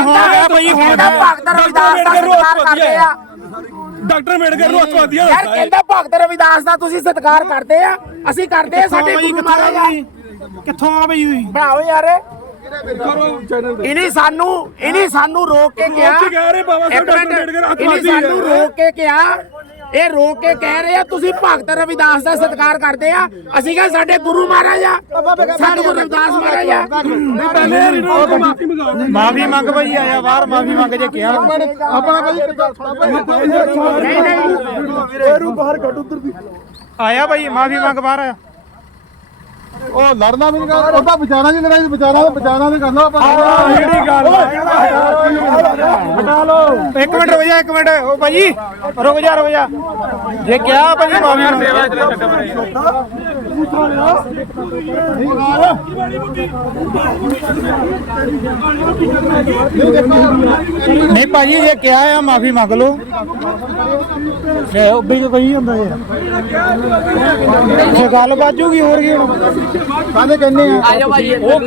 ਹੋ ਗਿਆ ਭਾਈ ਹੁਣ ਕਹਿੰਦਾ ਭਗਤ ਰਵਿਦਾਸ ਦਾ ਸਤਿਕਾਰ ਕਰਦੇ ਆ। ਡਾਕਟਰ ਅੰਬੇਡਕਰ ਨੂੰ ਅੱਤਵਾਦੀ ਯਾਰ ਕਹਿੰਦਾ ਭਗਤ ਰਵਿਦਾਸ ਦਾ ਤੁਸੀਂ ਸਤਿਕਾਰ ਕਰਦੇ ਆ। ਅਸੀਂ ਕਰਦੇ ਆ ਸਾਡੇ ਗੁਰੂ ਮਹਾਰਾਜ ਆ। ਕਿੱਥੋਂ ਆ ਬਈ? ਤੁਸੀਂ ਬਣਾਓ ਯਾਰ। ਇਨੀ ਸਾਨੂੰ ਇਨੀ ਸਾਨੂੰ ਰੋਕ ਕੇ ਕਿਹਾ। ਉੱਥੇ ਕਹਿ ਰਹੇ ਬਾਬਾ ਸਾਹਿਬ ਇੱਕ ਮਿੰਟ, ਡਾਕਟਰ ਅੰਬੇਡਕਰ ਇਨੀ ਅੱਤਵਾਦੀ ਹੈ। ਸਾਨੂੰ ਰੋਕ ਕੇ ਕਿਹਾ ਇਹ ਰੋਕ ਕੇ ਕਹਿ ਰਹੇ ਆ ਤੁਸੀਂ ਭਗਤ ਰਵਿਦਾਸ ਦਾ ਸਤਿਕਾਰ ਕਰਦੇ ਆ। ਅਸੀਂ ਕਹਾਂ ਸਾਡੇ ਗੁਰੂ ਮਹਾਰਾਜ ਆ। ਸਾਡੇ ਗੁਰੂ ਰਵਿਦਾਸ ਮਹਾਰਾਜ ਆ। ਮਾਫੀ ਮੰਗਾ ਮਾਫੀ ਮੰਗ ਭਾਈ ਆਇਆ ਬਾਹਰ ਮਾਫੀ ਮੰਗ ਜੇ ਕਿਹਾ। ਆਪਣਾ ਭਾਈ ਕਿੱਦਾਂ ਨਹੀਂ ਨਹੀਂ। ਇਹਨੂੰ ਬਾਹਰ ਕੱਢ ਉਧਰ ਦੀ। ਆਇਆ ਭਾਈ ਮਾਫੀ ਮੰਗ ਬਾਹਰ। ਆਇਆ ਉਹ ਲੜਨਾ ਵੀ ਨਹੀਂ ਕਰ ਉਹਦਾ ਵਿਚਾਰਾਂ ਦੀ ਲੜਾਈ ਵਿਚਾਰਾਂ ਦਾ ਵਿਚਾਰਾਂ ਦੇ ਕਰਨਾ ਆਪਾਂ। ਜਿਹੜੀ ਗੱਲ ਇੱਕ ਮਿੰਟ ਰੁਕ ਜਾ, ਇੱਕ ਮਿੰਟ। ਉਹ ਭਾਜੀ, ਰੁਕ ਜਾ ਰੁਕ ਜਾ। ਜੇ ਕਿਹਾ ਭਾਜੀ ਮਾਫੀ ਨਹੀਂ ਭਾਜੀ ਜੇ ਕਿਹਾ ਆ ਮਾਫੀ ਮੰਗ ਲਓ। ਇਹ ਉੱਭੀ ਕੇ ਕਹੀ ਜਾਂਦਾ ਯਾਰ। ਇਹ ਗੱਲ ਬਾਜੂਗੀ ਹੋਰ ਕੀ ਹੁਣ? ਕਾਹਦੇ ਕਹਿੰਦੇ ਆ? ਉਹ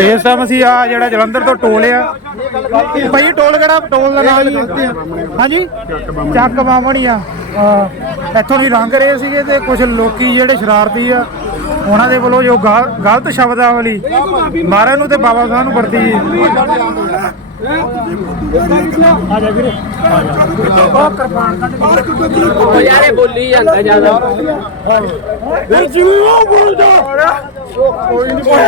ਇਸ ਟਾਈਮ ਅਸੀਂ ਆ ਜਿਹੜਾ ਜਲੰਧਰ ਤੋਂ ਟੋਲ ਆ। ਭਾਈ ਟੋਲ ਕਿਹੜਾ? ਟੋਲ ਦਾ ਨਾਮ। ਹਾਂਜੀ? ਚੱਕ ਬਾਮਣੀ ਆ। ਇੱਥੋਂ ਦੀ ਲੰਘ ਰਹੇ ਸੀਗੇ ਤੇ ਕੁਝ ਲੋਕੀ ਜਿਹੜੇ ਸ਼ਰਾਰਤੀ ਆ ਉਹਨਾਂ ਦੇ ਵੱਲੋਂ ਜੋ ਗਲ- ਗਲਤ ਸ਼ਬਦਾਂ ਵਾਲੀ ਮਹਾਰਾਜ ਨੂੰ ਤੇ ਬਾਬਾ ਸਾਹਿਬ ਨੂੰ ਵਰਤੀ ਉਹ ਯਾਰੇ ਬੋਲੀ ਜਾਂਦਾ ਜ਼ਿਆਦਾ। ਮੇਰੇ ਨਾਲ ਗੱਲ ਕਰਕੇ ਕੰਮ ਕਰ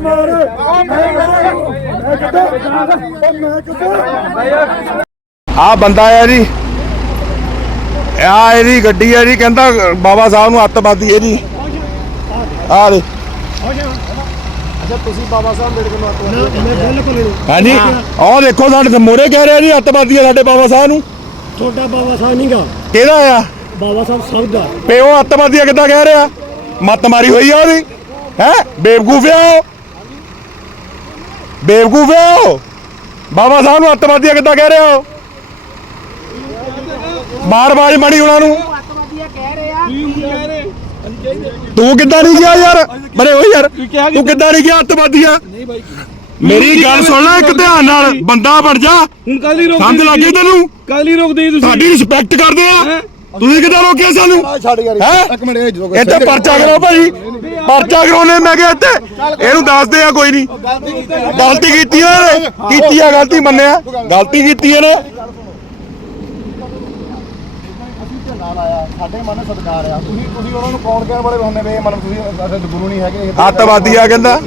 ਮਾਰ ਮੈਂ ਮੈਂ ਆ ਬੰਦਾ ਆ ਜੀ। ਆ ਇਹਦੀ ਗੱਡੀ ਆ ਜੀ ਕਹਿੰਦਾ ਬਾਬਾ ਸਾਹਿਬ ਨੂੰ ਅੱਤਵਾਦੀ ਹੈ ਜੀ ਆ ਦੇ। ਅੱਛਾ ਤੁਸੀਂ ਬਾਬਾ ਸਾਹਿਬ ਮੇਰੇ ਕੋਲ ਬਿਲਕੁਲ ਹਾਂਜੀ। ਆਹ ਦੇਖੋ ਸਾਡੇ ਮੋਰੇ ਕਹਿ ਰਿਹਾ ਜੀ ਅੱਤਵਾਦੀ ਹੈ ਸਾਡੇ ਬਾਬਾ ਸਾਹਿਬ ਨੂੰ। ਤੁਹਾਡਾ ਬਾਬਾ ਸਾਹਿਬ ਨਹੀਂਗਾ ਕਿਹਦਾ ਆ? ਬਾਬਾ ਸਾਹਿਬ ਸਭ ਦਾ। ਤੇ ਉਹ ਅੱਤਵਾਦੀ ਆ ਕਿੱਦਾਂ ਕਹਿ ਰਿਹਾ? ਮੱਤ ਮਾਰੀ ਹੋਈ ਆ ਉਹਦੀ? ਹੈ? ਬੇਵਕੂਫ ਆ ਉਹ? ਬੇਵਕੂਫ ਆ ਉਹ? ਬਾਬਾ ਸਾਹਿਬ ਨੂੰ ਅੱਤਵਾਦੀ ਆ ਕਿੱਦਾਂ ਕਹਿ ਰਿਹਾ ਉਹ? ਮਾਰ ਬਾਜ ਮੜੀ ਉਹਨਾਂ ਨੂੰ। ਅੱਤਵਾਦੀਆਂ ਤੂੰ ਕਿੱਦਾਂ ਨਹੀਂ ਗਿਆ ਯਾਰ? ਬਰੇ ਹੋ ਯਾਰ। ਤੂੰ ਕਿੱਦਾਂ ਨਹੀਂ ਗਿਆ ਅੱਤਵਾਦੀ ਆ? ਮੇਰੀ ਗੱਲ ਸੁਣ ਲੈ ਇੱਕ ਧਿਆਨ ਨਾਲ। ਬੰਦਾ ਬਣ ਜਾ। ਹੁਣ ਕੱਲ ਹੀ ਸਮਝ ਲੱਗੇ ਤੈਨੂੰ? ਕੱਲ ਰੋਕਦੇ ਤੁਸੀਂ? ਸਾਡੀ ਰਿਸਪੈਕਟ ਕਰਦੇ ਆ। ਤੁਸੀਂ ਕਿੱਦਾਂ ਰੋਕਿਆ ਸਾਨੂੰ? ਹੈਂ? ਇੱਕ ਮਿੰਟ ਇਹ ਜਦੋਂ ਇੱਥੇ ਪਰਚਾ ਕਰੋ ਭਾਈ। ਪਰਚਾ ਕਰਾਉਣੇ ਮੈਂ ਕਿਹਾ ਇੱਥੇ। ਇਹਨੂੰ ਦੱਸਦੇ ਆ ਕੋਈ ਨਹੀਂ। ਗਲਤੀ ਕੀਤੀ ਆ ਇਹਨੇ। ਕੀਤੀ ਆ ਗਲਤੀ ਮੰਨਿਆ। ਗਲਤੀ ਕੀਤੀ ਇਹਨੇ। ਨਾਲ ਆਇਆ ਸਾਡੇ ਮਨ ਸਤਕਾਰ ਆ ਤੁਸੀਂ ਤੁਸੀਂ ਉਹਨਾਂ ਨੂੰ ਕੌਣ ਕਹਿਣ ਵਾਲੇ ਹੁੰਦੇ ਵੇ ਮਤਲਬ ਤੁਸੀਂ ਗੁਰੂ ਨਹੀਂ ਹੈਗੇ। ਅੱਤਵਾਦੀ ਆ ਕਹਿੰਦਾ।